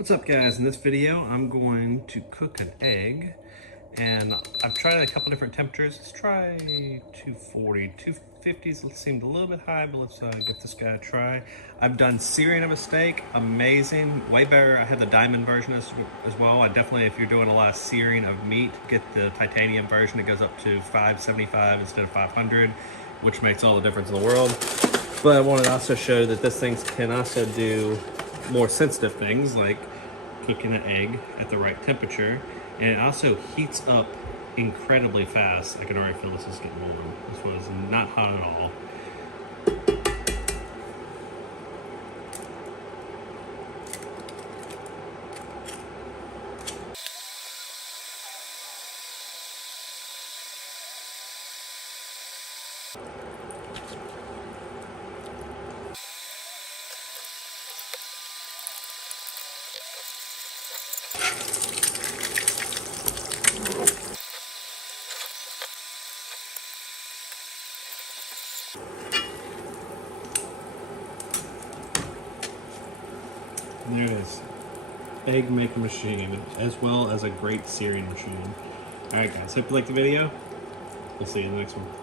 What's up guys? In this video I'm going to cook an egg, and I've tried a couple different temperatures. Let's try 240. 250s seemed a little bit high, but let's give this guy a try. I've done searing of a steak, amazing, way better. I have the diamond version as well. I definitely, if you're doing a lot of searing of meat, get the titanium version. It goes up to 575 instead of 500, which makes all the difference in the world. But I wanted to also show that this thing can also do more sensitive things like cooking an egg at the right temperature, and it also heats up incredibly fast. I can already feel this is getting warm. This one is not hot at all. There it is. Egg making machine, as well as a great searing machine. Alright guys, hope you liked the video. We'll see you in the next one.